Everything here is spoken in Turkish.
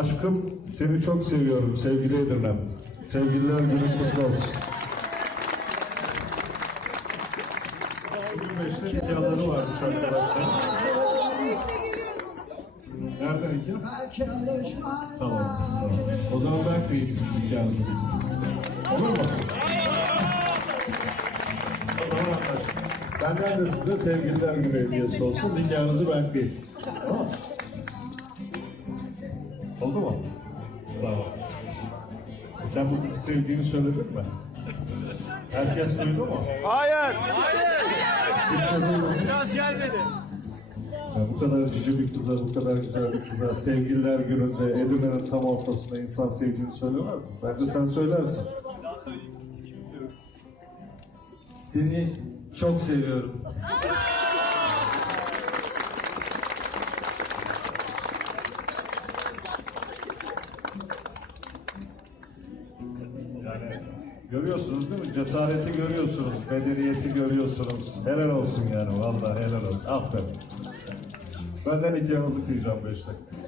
Aşkım seni çok seviyorum sevgili Edirnem. Sevgililer günün kutlu olsun. Bugün beşte nikahları varmış arkadaşlar. Nereden nikah? Tamam. tamam. O zaman ben kıyayım sizin nikahınızı. Olur mu? Zaman anlaştık. Benden de size sevgililer günü hediyesi olsun. Nikahınızı ben kıyayım. Tamam? Oldu mu? Tamam. E sen bu kızı sevdiğini söyledin mi? Herkes duydu mu? Hayır. Hiç yazılmamış. Biraz gelmedi. Ya bu kadar cici bir kıza, bu kadar güzel bir kıza sevgililer gününde Edirne'nin tam ortasında insan sevdiğini söylemez mi? Bence sen söylersin. Seni çok seviyorum. Yani görüyorsunuz değil mi? Cesareti görüyorsunuz, medeniyeti görüyorsunuz. Helal olsun yani vallahi helal olsun. Aferin. Benden nikahınızı kıyacağım beş dakika.